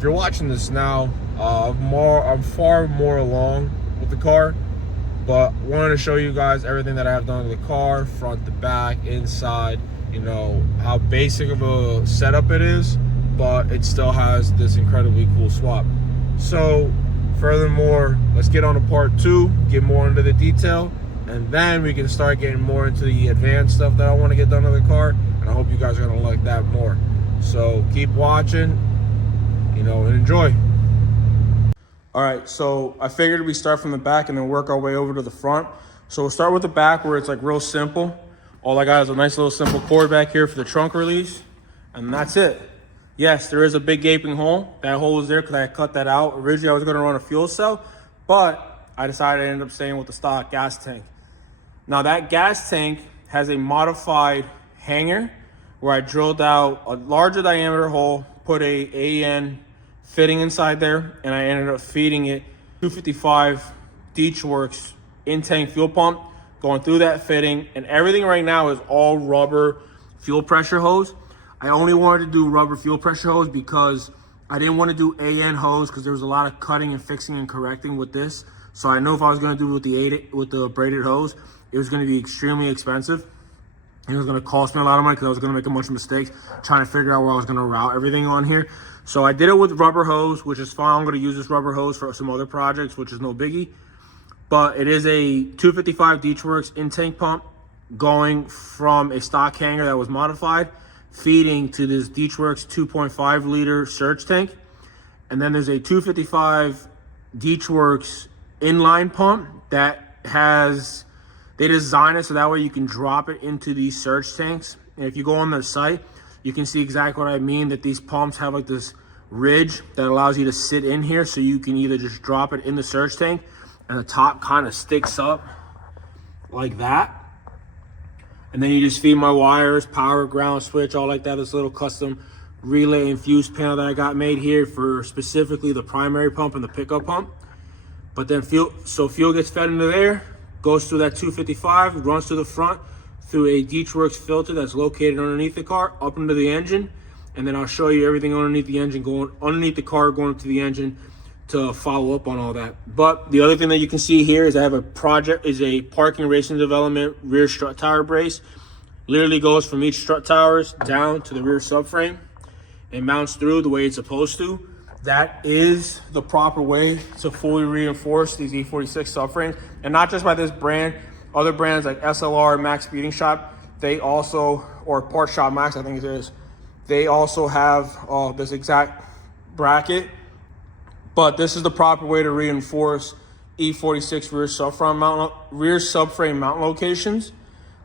If you're watching this now, I'm far more along with the car, but wanted to show you guys everything that I have done to the car, front to back, inside, you know, how basic of a setup it is, but it still has this incredibly cool swap. So furthermore, let's get on to part 2, get more into the detail, and then we can start getting more into the advanced stuff that I want to get done to the car, and I hope you guys are going to like that more. So keep watching, you know, and enjoy. All right, so I figured we start from the back and then work our way over to the front. So we'll start with the back where it's like real simple. All I got is a nice little simple cord back here for the trunk release, and that's it. Yes, there is a big gaping hole. That hole was there because I cut that out. Originally, I was going to run a fuel cell, but I decided I ended up staying with the stock gas tank. Now that gas tank has a modified hanger where I drilled out a larger diameter hole, put a AN fitting inside there, and I ended up feeding it 255 Works in-tank fuel pump, going through that fitting, and everything right now is all rubber fuel pressure hose. I only wanted to do rubber fuel pressure hose because I didn't want to do AN hose because there was a lot of cutting and fixing and correcting with this. So I know if I was going to do it with the braided hose, it was going to be extremely expensive. And it was going to cost me a lot of money because I was going to make a bunch of mistakes trying to figure out where I was going to route everything on here. So I did it with rubber hose, which is fine. I'm going to use this rubber hose for some other projects, which is no biggie. But it is a 255 Works in-tank pump going from a stock hanger that was modified, feeding to this Works 2.5 liter surge tank. And then there's a 255 Works inline pump that has, they design it so that way you can drop it into these surge tanks. And if you go on their site, you can see exactly what I mean, that these pumps have like this ridge that allows you to sit in here, so you can either just drop it in the surge tank and the top kind of sticks up like that. And then you just feed my wires, power, ground, switch, all like that. This little custom relay and fuse panel that I got made here for specifically the primary pump and the pickup pump. But then fuel gets fed into there, goes through that 255, runs to the front through a Works filter that's located underneath the car, up into the engine. And then I'll show you everything underneath the engine, going underneath the car, going to the engine to follow up on all that. But the other thing that you can see here is I have a parking racing development rear strut tower brace. Literally goes from each strut towers down to the rear subframe and mounts through the way it's supposed to. That is the proper way to fully reinforce these E46 subframes, and not just by this brand. Other brands like SLR, Max Speeding Shop, they also, or Part Shop Max, I think it is, they also have this exact bracket. But this is the proper way to reinforce E46 rear subframe mount locations.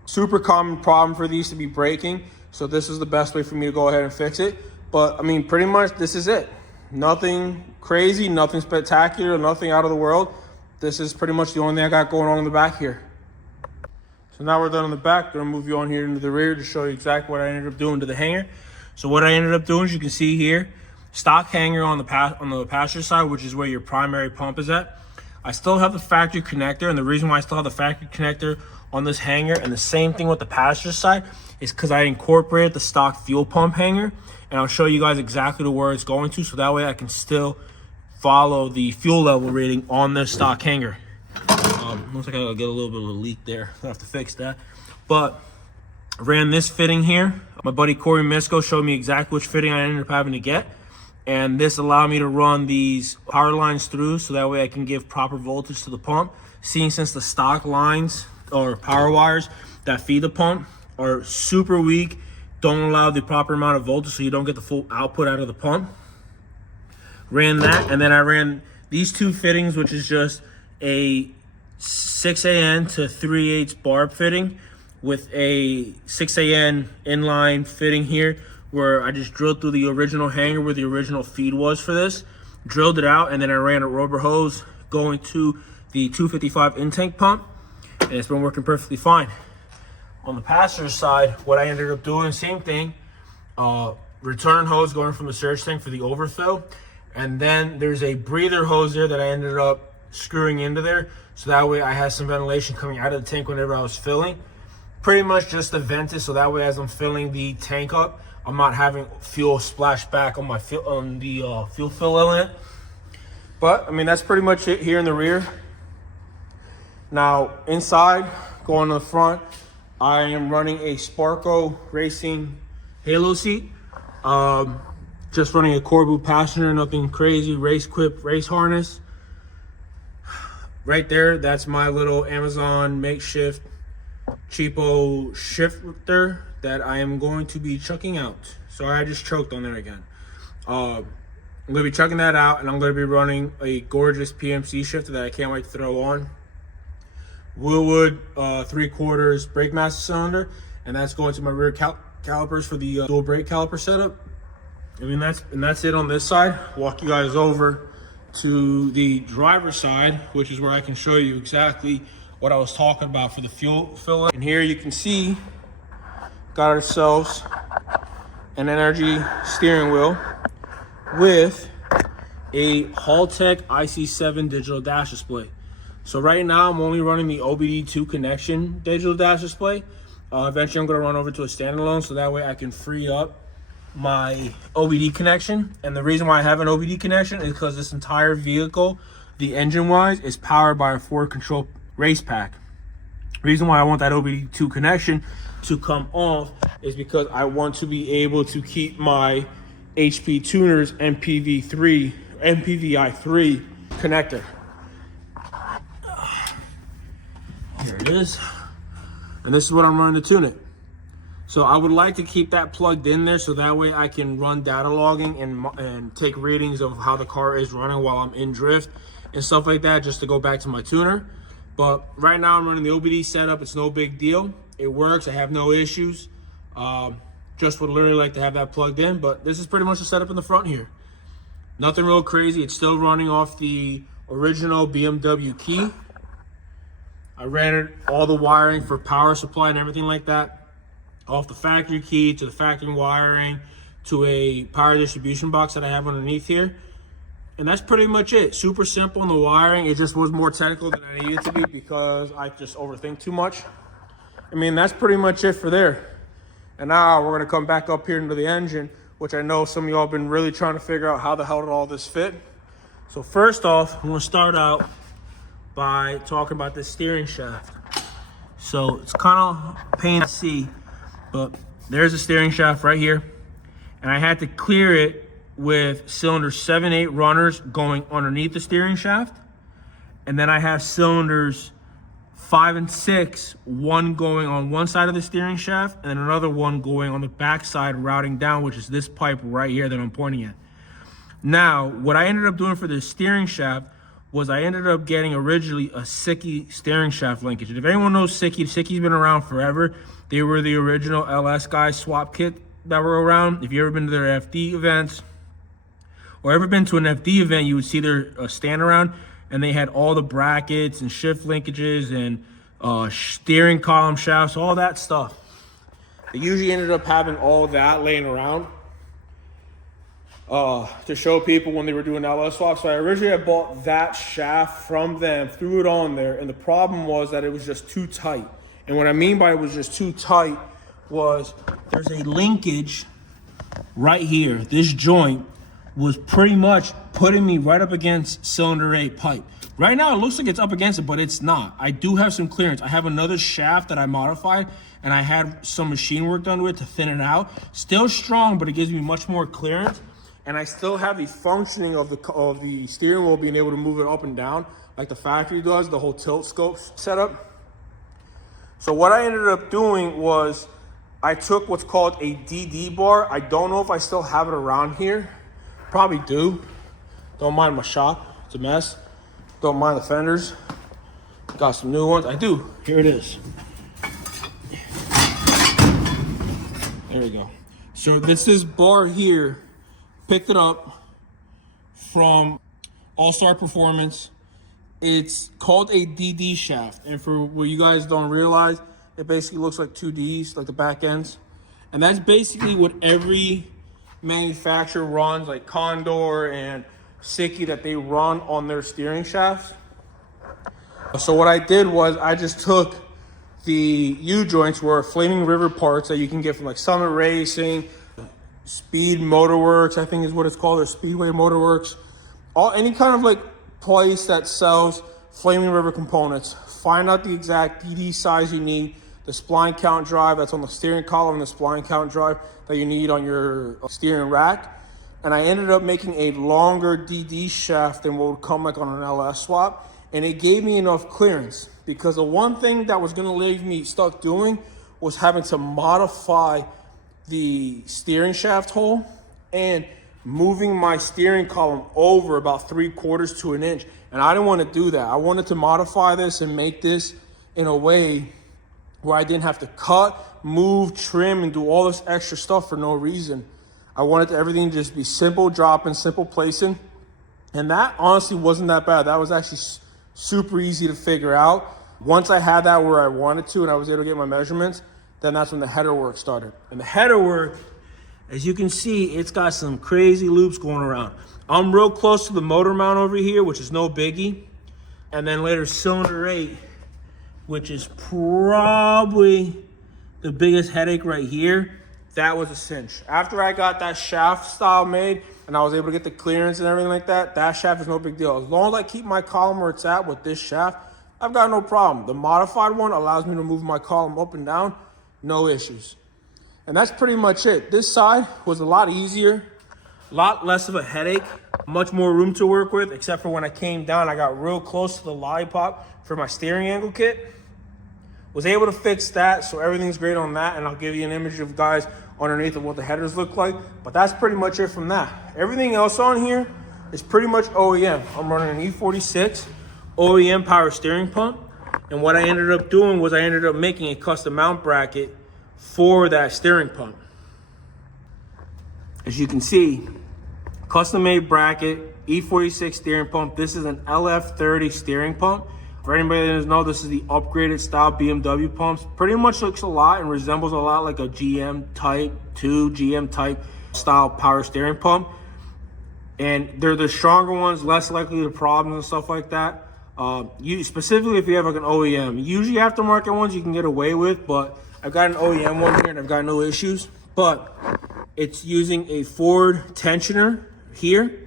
Super common problem for these to be breaking, so this is the best way for me to go ahead and fix it. But I mean, pretty much this is it. Nothing crazy, nothing spectacular, nothing out of the world. This is pretty much the only thing I got going on in the back here. So now we're done on the back. Gonna move you on here into the rear to show you exactly what I ended up doing to the hanger. So what I ended up doing, as you can see here, stock hanger on the passenger side, which is where your primary pump is at. I still have the factory connector, and the reason why I still have the factory connector on this hanger, and the same thing with the passenger side, is because I incorporated the stock fuel pump hanger, and I'll show you guys exactly to where it's going to, so that way I can still follow the fuel level rating on this stock hanger. Looks like I'll get a little bit of a leak there. I'll have to fix that. But I ran this fitting here. My buddy Corey Misko showed me exactly which fitting I ended up having to get. And this allowed me to run these power lines through so that way I can give proper voltage to the pump. Seeing since the stock lines or power wires that feed the pump are super weak, don't allow the proper amount of voltage so you don't get the full output out of the pump. Ran that, and then I ran these two fittings, which is just a 6AN to 3/8 barb fitting with a 6AN inline fitting here, where I just drilled through the original hanger where the original feed was for this, drilled it out, and then I ran a rubber hose going to the 255 in-tank pump, and it's been working perfectly fine. On the passenger side, what I ended up doing, same thing, return hose going from the surge tank for the overfill, and then there's a breather hose there that I ended up screwing into there, so that way I had some ventilation coming out of the tank whenever I was filling. Pretty much just to vent it, so that way as I'm filling the tank up, I'm not having fuel splash back on my fuel fill element. But I mean, that's pretty much it here in the rear. Now inside, going to the front, I am running a Sparco Racing Halo seat. Just running a Corbu passenger, nothing crazy. Race Quip race harness. Right there, that's my little Amazon makeshift cheapo shifter that I am going to be chucking out. So I just choked on there again. I'm going to be chucking that out, and I'm going to be running a gorgeous PMC shifter that I can't wait to throw on. Willwood 3/4 brake master cylinder, and that's going to my rear calipers for the dual brake caliper setup. I mean, that's it on this side. Walk you guys over to the driver's side, which is where I can show you exactly what I was talking about for the fuel filler. And here you can see, got ourselves an energy steering wheel with a Haltech IC7 digital dash display. So right now I'm only running the OBD2 connection digital dash display. Eventually I'm going to run over to a standalone, so that way I can free up my OBD connection. And the reason why I have an OBD connection is because this entire vehicle, the engine wise, is powered by a Ford Control race pack. The reason why I want that OBD2 connection to come off is because I want to be able to keep my HP Tuners MPVI3 connector. Here it is. And this is what I'm running to tune it. So I would like to keep that plugged in there so that way I can run data logging and take readings of how the car is running while I'm in drift and stuff like that, just to go back to my tuner. But right now I'm running the OBD setup. It's no big deal. It works. I have no issues. Just would literally like to have that plugged in. But this is pretty much the setup in the front here. Nothing real crazy. It's still running off the original BMW key. I ran all the wiring for power supply and everything like that off the factory key to the factory wiring to a power distribution box that I have underneath here. And that's pretty much it. Super simple in the wiring. It just was more technical than I needed to be because I just overthink too much. I mean, that's pretty much it for there. And now we're gonna come back up here into the engine, which I know some of y'all have been really trying to figure out how the hell did all this fit. So first off, I'm gonna start out by talking about this steering shaft. So it's kind of a pain to see, but there's a steering shaft right here. And I had to clear it with cylinders 7, 8 runners going underneath the steering shaft. And then I have cylinders 5 and 6, one going on one side of the steering shaft and another one going on the back side routing down, which is this pipe right here that I'm pointing at. Now, what I ended up doing for the steering shaft was I ended up getting originally a Siki steering shaft linkage. And if anyone knows Siki, Siki's been around forever. They were the original LS guys swap kit that were around. If you ever been to their FD events or ever been to an FD event, you would see their stand around, and they had all the brackets and shift linkages and steering column shafts, all that stuff. They usually ended up having all that laying around to show people when they were doing LS swaps. So I originally had bought that shaft from them, threw it on there, and the problem was that it was just too tight. And what I mean by it was just too tight was there's a linkage right here. This joint was pretty much putting me right up against cylinder 8 pipe. Right now it looks like it's up against it, but it's not. I do have some clearance. I have another shaft that I modified, and I had some machine work done to it to thin it out. Still strong, but it gives me much more clearance. And I still have the functioning of the steering wheel, being able to move it up and down like the factory does, the whole tilt scope setup. So what I ended up doing was I took what's called a DD bar. I don't know if I still have it around here. Probably do. Don't mind my shop. It's a mess. Don't mind the fenders. Got some new ones. I do. Here it is. There we go. So this bar here, picked it up from All-Star Performance. It's called a DD shaft. And for what you guys don't realize, it basically looks like 2 Ds, like the back ends. And that's basically what every manufacturer runs, like Condor and Siki, that they run on their steering shafts. So what I did was I just took the U-joints, were Flaming River parts that you can get from like Summit Racing, Speed Motorworks, I think is what it's called, or Speedway Motorworks. Any kind of like place that sells Flaming River components. Find out the exact DD size you need, the spline count drive that's on the steering column, the spline count drive that you need on your steering rack. And I ended up making a longer DD shaft than what would come like on an LS swap. And it gave me enough clearance, because the one thing that was gonna leave me stuck doing was having to modify the steering shaft hole and moving my steering column over about 3/4 to an inch. And I didn't want to do that. I wanted to modify this and make this in a way where I didn't have to cut, move, trim, and do all this extra stuff for no reason. I wanted everything to just be simple dropping, simple placing. And that honestly wasn't that bad. That was actually super easy to figure out. Once I had that where I wanted to and I was able to get my measurements, then that's when the header work started. And the header work, as you can see, it's got some crazy loops going around. I'm real close to the motor mount over here, which is no biggie. And then later cylinder 8, which is probably the biggest headache right here. That was a cinch. After I got that shaft style made and I was able to get the clearance and everything like that, that shaft is no big deal. As long as I keep my column where it's at with this shaft, I've got no problem. The modified one allows me to move my column up and down, no issues. And that's pretty much it. This side was a lot easier, a lot less of a headache, much more room to work with, except for when I came down, I got real close to the lollipop for my steering angle kit. Was able to fix that, so everything's great on that, and I'll give you an image of guys underneath of what the headers look like. But that's pretty much it from that. Everything else on here is pretty much OEM. I'm running an E46 OEM power steering pump. And what I ended up doing was I ended up making a custom mount bracket for that steering pump. As you can see, custom made bracket, E46 steering pump. This is an LF30 steering pump. For anybody that doesn't know, this is the upgraded style BMW pumps. Pretty much looks a lot and resembles a lot like a GM Type 2, GM Type style power steering pump. And they're the stronger ones, less likely to problems and stuff like that. Specifically if you have like an OEM. Usually aftermarket ones you can get away with, but I've got an OEM one here and I've got no issues. But it's using a Ford tensioner here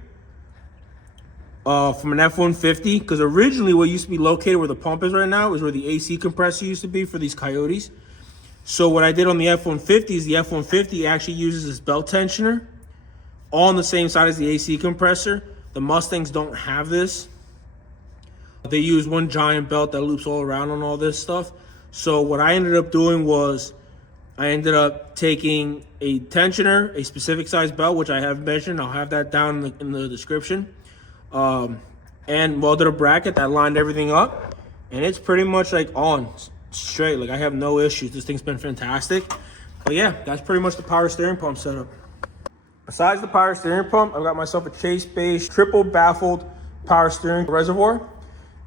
from an F-150, because originally what used to be located where the pump is right now is where the AC compressor used to be for these Coyotes. So what I did on the F-150 is the F-150 actually uses this belt tensioner on the same side as the AC compressor. The Mustangs don't have this. They use one giant belt that loops all around on all this stuff. So what I ended up doing was I ended up taking a tensioner, a specific size belt, which I have measured. I'll have that down in the description. And welded a bracket that lined everything up. And it's pretty much like on straight. Like I have no issues. This thing's been fantastic. But yeah, that's pretty much the power steering pump setup. Besides the power steering pump, I've got myself a Chase-based triple baffled power steering reservoir.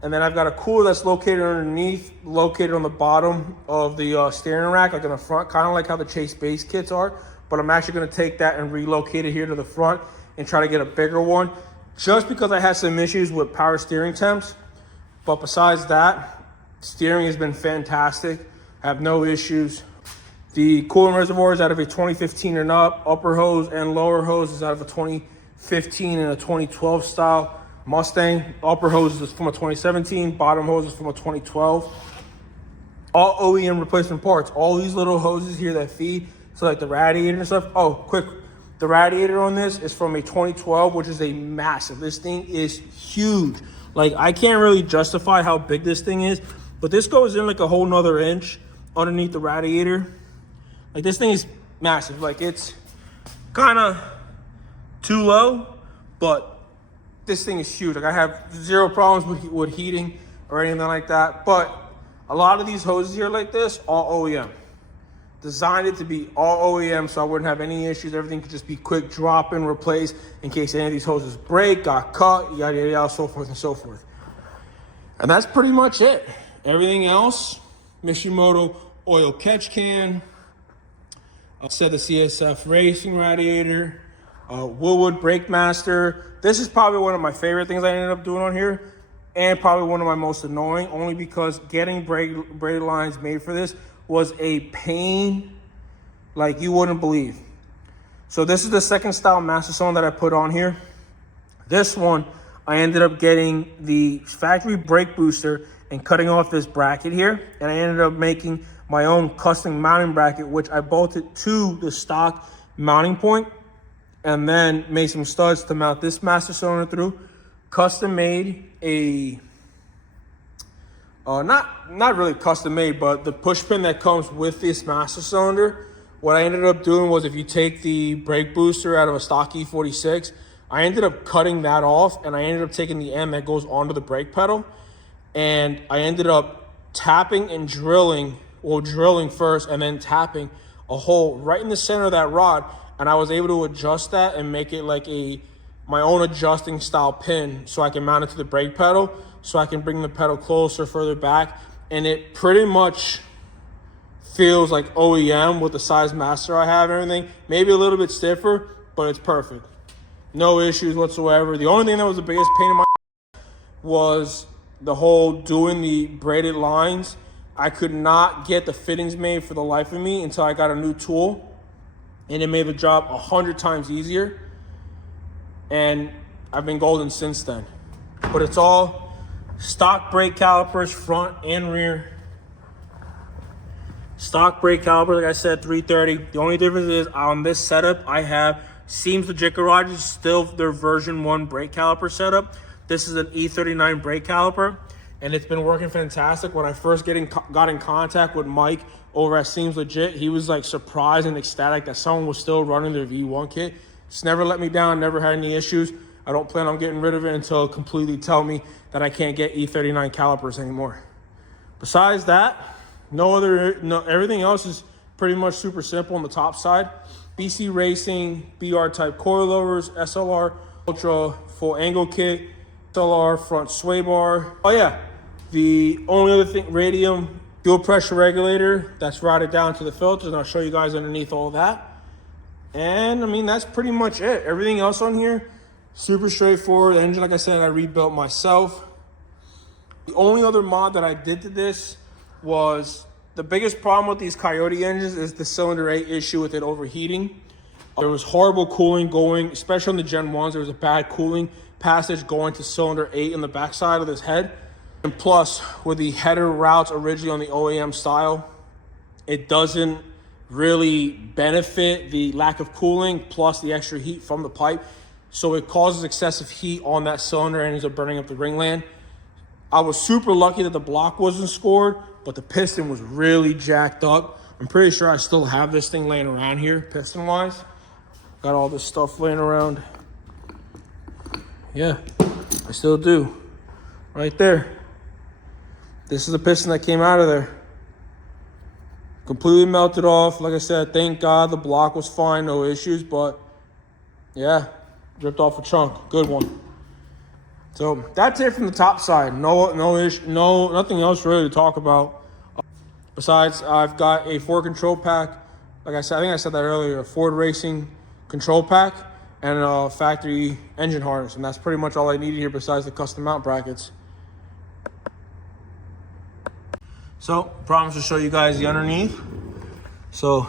And then I've got a cooler that's located underneath, located on the bottom of the steering rack, like in the front, kind of like how the Chase base kits are. But I'm actually gonna take that and relocate it here to the front and try to get a bigger one, just because I had some issues with power steering temps. But besides that, steering has been fantastic. I have no issues. The coolant reservoir is out of a 2015 and up. Upper hose and lower hose is out of a 2015 and a 2012 style Mustang. Upper hose is from a 2017, bottom hose is from a 2012. All OEM replacement parts. All these little hoses here that feed, so like the radiator and stuff. Oh, quick, the radiator on this is from a 2012, which is a massive. This thing is huge. Like I can't really justify how big this thing is, but this goes in like a whole nother inch underneath the radiator. Like this thing is massive. Like it's kind of too low, but this thing is huge. Like I have zero problems with heating or anything like that. But a lot of these hoses here like this, all OEM. Designed it to be all OEM so I wouldn't have any issues. Everything could just be quick drop in, replace in case any of these hoses break, got cut, yada, yada, yada, so forth and so forth. And that's pretty much it. Everything else, Mishimoto oil catch can, set the CSF racing radiator, Woolwood Brake Master. This is probably one of my favorite things I ended up doing on here, and probably one of my most annoying, only because getting braided lines made for this was a pain like you wouldn't believe. So this is the second style master cylinder that I put on here. This one, I ended up getting the factory brake booster and cutting off this bracket here. And I ended up making my own custom mounting bracket, which I bolted to the stock mounting point and then made some studs to mount this master cylinder through. Custom made a, not really custom made, but the push pin that comes with this master cylinder. What I ended up doing was, if you take the brake booster out of a stock E46, I ended up cutting that off, and I ended up taking the end that goes onto the brake pedal, and I ended up tapping and drilling, well, drilling first and then tapping a hole right in the center of that rod, and I was able to adjust that and make it like my own adjusting style pin, so I can mount it to the brake pedal, so I can bring the pedal closer, further back, and it pretty much feels like OEM with the size master I have and everything. Maybe a little bit stiffer, but it's perfect. No issues whatsoever. The only thing that was the biggest pain in my was the whole doing the braided lines. I could not get the fittings made for the life of me until I got a new tool, and it made the job 100 times easier. And I've been golden since then. But it's all stock brake calipers, front and rear. Stock brake caliper, like I said, 330. The only difference is on this setup, I have Seams Legit Garages, still their version 1 brake caliper setup. This is an E39 brake caliper, and it's been working fantastic. When I first got in contact with Mike over at Seams Legit, he was like surprised and ecstatic that someone was still running their V1 kit. It's never let me down, never had any issues. I don't plan on getting rid of it until it completely tell me that I can't get E39 calipers anymore. Besides that, everything else is pretty much super simple on the top side. BC Racing, BR type coilovers, SLR Ultra full angle kit, SLR front sway bar. Oh yeah, the only other thing, radium fuel pressure regulator that's routed down to the filters, and I'll show you guys underneath all that. And I mean, that's pretty much it. Everything else on here, super straightforward. The engine, like I said, I rebuilt myself. The only other mod that I did to this was, the biggest problem with these Coyote engines is the cylinder 8 issue with it overheating. There was horrible cooling going, especially on the Gen 1s. There was a bad cooling passage going to cylinder 8 in the backside of this head. And plus, with the header routes originally on the OEM style, it doesn't really benefit the lack of cooling plus the extra heat from the pipe. So it causes excessive heat on that cylinder and ends up burning up the ringland. I was super lucky that the block wasn't scored, but the piston was really jacked up. I'm pretty sure I still have this thing laying around here, piston-wise. Got all this stuff laying around. Yeah, I still do. Right there. This is the piston that came out of there. Completely melted off. Like I said, thank God the block was fine, no issues, but yeah, ripped off a chunk. Good one. So that's it from the top side. Nothing else really to talk about. Besides, I've got a Ford control pack. Like I said, I think I said that earlier, a Ford Racing control pack and a factory engine harness. And that's pretty much all I needed here besides the custom mount brackets. So, promise to show you guys the underneath. So,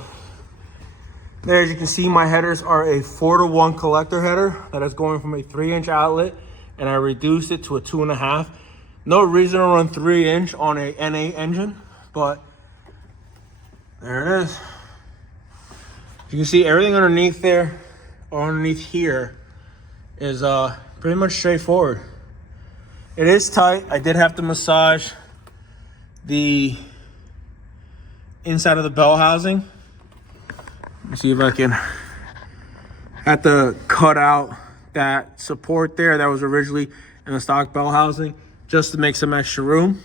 there, as you can see, my headers are a 4-to-1 collector header that is going from a 3-inch outlet, and I reduced it to a 2.5. No reason to run 3-inch on a N8 engine, but there it is. You can see everything underneath there, or underneath here, is pretty much straightforward. It is tight. I did have to massage the inside of the bell housing. Let me see if I can. Had to cut out that support there that was originally in the stock bell housing just to make some extra room.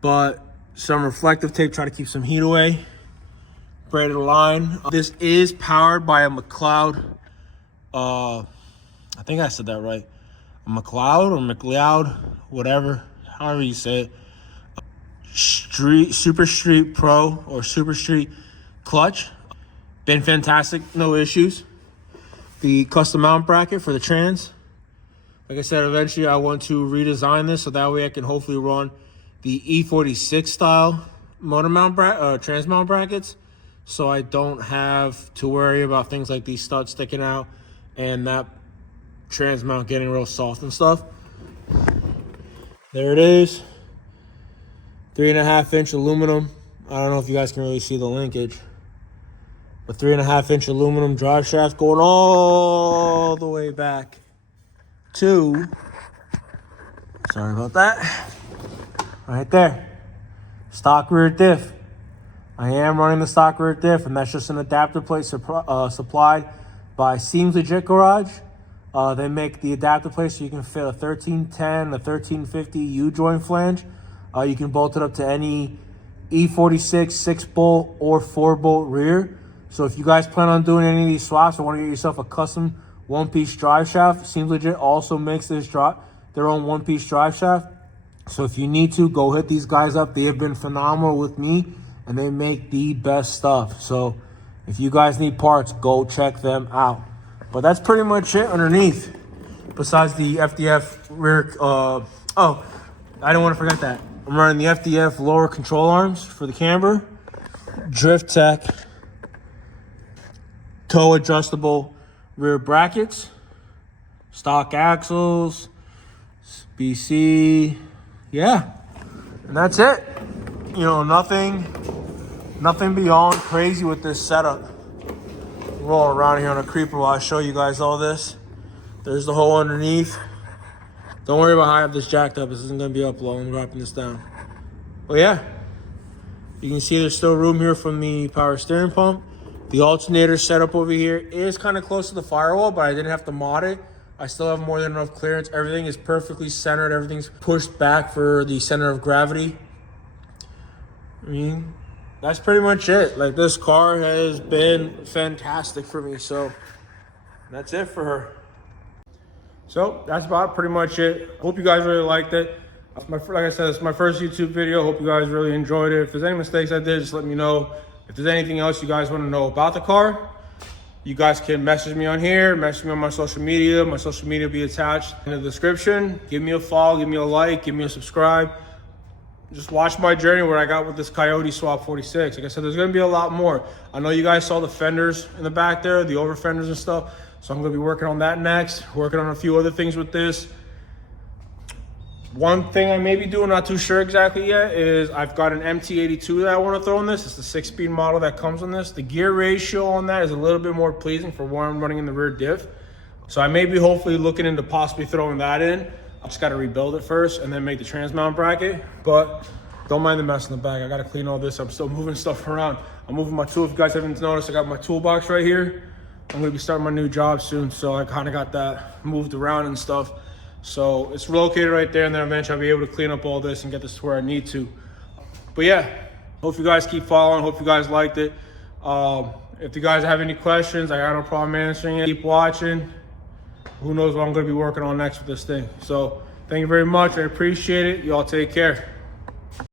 But some reflective tape, try to keep some heat away. Braided line. This is powered by a McLeod. I think I said that right. A McLeod or McLeod, whatever, however you say it. Super Street Pro or Super Street clutch. Been fantastic, no issues. The custom mount bracket for the trans. Like I said, eventually I want to redesign this so that way I can hopefully run the E46 style motor mount trans mount brackets. so I don't have to worry about things like these studs sticking out and that trans mount getting real soft and stuff. There it is. 3.5-inch aluminum. I don't know if you guys can really see the linkage, but 3.5-inch aluminum drive shaft going all the way back to, sorry about that, right there, stock rear diff. I am running the stock rear diff, and that's just an adapter plate supplied by Seems Legit Garage. They make the adapter plate so you can fit a 1310, a 1350 U-joint flange. You can bolt it up to any E46 6-bolt or 4-bolt rear. So if you guys plan on doing any of these swaps or want to get yourself a custom one-piece drive shaft, Seems Legit also makes their own one-piece drive shaft. So if you need to, go hit these guys up. They have been phenomenal with me, and they make the best stuff. So if you guys need parts, go check them out. But that's pretty much it underneath, besides the FDF rear. Oh, I don't want to forget that. I'm running the FDF lower control arms for the camber, Drift Tech, toe adjustable rear brackets, stock axles, BC, yeah, and that's it. You know, nothing beyond crazy with this setup. Roll around here on a creeper while I show you guys all this. There's the hole underneath. Don't worry about how I have this jacked up. This isn't gonna be up low. I'm dropping this down. But yeah, you can see there's still room here from the power steering pump. The alternator setup over here is kind of close to the firewall, but I didn't have to mod it. I still have more than enough clearance. Everything is perfectly centered. Everything's pushed back for the center of gravity. I mean, that's pretty much it. Like, this car has been fantastic for me, so that's it for her. So that's about pretty much it. Hope you guys really liked it. Like I said, it's my first YouTube video. Hope you guys really enjoyed it. If there's any mistakes I did, just let me know. If there's anything else you guys want to know about the car, you guys can message me on here, message me on my social media. My social media will be attached in the description. Give me a follow, give me a like, give me a subscribe. Just watch my journey where I got with this Coyote Swap 46. Like I said, there's gonna be a lot more. I know you guys saw the fenders in the back there, the over fenders and stuff. So I'm gonna be working on that next, working on a few other things with this. One thing I may be doing, not too sure exactly yet, is I've got an MT82 that I want to throw in this. It's the 6-speed model that comes on this. The gear ratio on that is a little bit more pleasing for what I'm running in the rear diff. So I may be hopefully looking into possibly throwing that in. I just got to rebuild it first and then make the trans mount bracket. But don't mind the mess in the back. I got to clean all this. I'm still moving stuff around. I'm moving my tool. If you guys haven't noticed, I got my toolbox right here. I'm going to be starting my new job soon. So I kind of got that moved around and stuff. So it's located right there, and then eventually I'll be able to clean up all this and get this to where I need to. But yeah, hope you guys keep following. Hope you guys liked it. If you guys have any questions, I got no problem answering it. Keep watching. Who knows what I'm going to be working on next with this thing. So thank you very much. I appreciate it. Y'all take care.